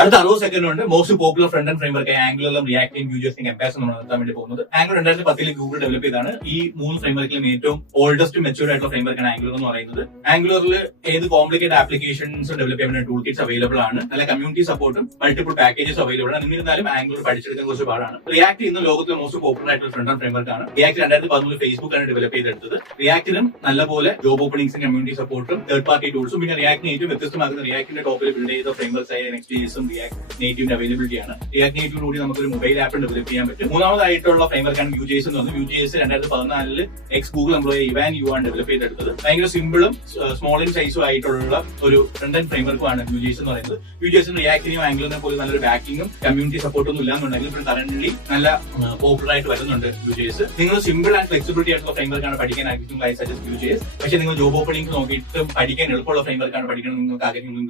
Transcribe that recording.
അടുത്ത 60 സെക്കൻഡ് കൊണ്ട് most popular front and framework ആംഗുലറും റിയാക്ടിയും യൂജേഴ്സിനും കമ്പാരിസൺ നമ്മൾ നടത്താൻ വേണ്ടി പോകുന്നത്. ആംഗുലർ 2010 ഗൂഗിൾ ഡെവലപ്പ് ചെയ്താണ്. ഈ 3 ഫ്രെയിംവർക്കിലും ഏറ്റവും ഓൾഡസ്റ്റ് മെച്ചൂർഡ് ആയിട്ടുള്ള ഫ്രെയിംവർക്കാണ് ആംഗുലർ എന്ന് പറയുന്നത്. ആംഗുലറിൽ ഏത് കോംപ്ലിക്കേറ്റ് ആപ്ലിക്കേഷൻസ് ഡെവലപ്പ് ചെയ്യാൻ വേണ്ടി ടൂൾ കിറ്റ്സ് അവൈലബിൾ ആണ്. നല്ല കമ്മ്യൂണിറ്റി സപ്പോർട്ടും മൾട്ടിപ്പിൾ പാക്കേജസ് അവൈലബിൾ ആണ്. എന്നിരുന്നാലും ആംഗുലർ പഠിച്ചെടുക്കാൻ കുറച്ച് പാടാണ്. റിയാക്ട് ഇന്ന് ലോകത്തിലെ മോസ്റ്റ് പോപ്പുലർ ആയിട്ടുള്ള ഫ്രണ്ട് ആൻഡ് ഫ്രെയിംവർക്ക് ആണ്. റിയാക്ട് 2013 ഫേസ്ബുക്ക് ആണ് ഡെവലപ്പ് ചെയ്തെടുത്തത്. റിയാക്ടിനും നല്ലപോലെ ജോബ് ഓപ്പണിംഗ്സും കമ്മ്യൂണിറ്റി സപ്പോർട്ടും തേർഡ് പാർട്ടി ടൂൾസും പിന്നെ റിയാക്ടിനെ ഏറ്റവും വ്യത്യസ്തമാക്കുന്ന റിയാക്ടിന്റെ ടോപ്പിൽ ബിൽഡ് ചെയ്ത ഫ്രെയിംവർക്സ് ആയ നെക്സ്റ്റ്.js റിയാക്ട് നേറ്റീവ് അവൈലബിലിറ്റി ആണ്. റിയാക്ട് നേറ്റീവിലൂടെ നമുക്കൊരു മൊബൈൽ ആപ്പ് ഡെവലപ്പ് ചെയ്യാൻ പറ്റും. മൂന്നാമതായിട്ടുള്ള ഫ്രെയിംവർക്കാണ് Vue.js എന്ന് പറഞ്ഞത്. Vue.js 2014 ex Google employee Evan You ആണ് ഡെവലപ്പ് ചെയ്തെടുത്തത്. ഭയങ്കര സിമ്പിളും സ്മോൾ ഇൻ സൈസും ആയിട്ടുള്ള ഒരു ഫ്രണ്ട് ആൻഡ് ഫ്രെയിംവർക്കുമാണ് Vue.js എന്ന് പറയുന്നത്. Vue.js റിയാക്ടിനെയും ആംഗുലറിനെ പോലെ നല്ലൊരു ബാക്കിങ്ങും കമ്മ്യൂണിറ്റി സപ്പോർട്ടൊന്നും ഇല്ലാന്നുണ്ടെങ്കിൽ ഇപ്പോൾ കറന്റ്ലി നല്ല പോപ്പുലർ ആയിട്ട് വരുന്നുണ്ട് Vue.js. നിങ്ങൾ സിമ്പിൾ ആൻഡ് ഫ്ലെക്സിബിലിറ്റി ആയിട്ടുള്ള ഫ്രെയിംവർക്കാണ് പഠിക്കാൻ ആഗ്രഹിക്കുന്നത് Vue.js. പക്ഷേ നിങ്ങൾ ജോബ് ഓപ്പണിംഗ് നോക്കിയിട്ട് പഠിക്കാൻ എളുപ്പമുള്ള ഫ്രെയിംവർക്കാണ് പഠിക്കണം നിങ്ങൾക്ക് ആഗ്രഹിക്കുന്നത്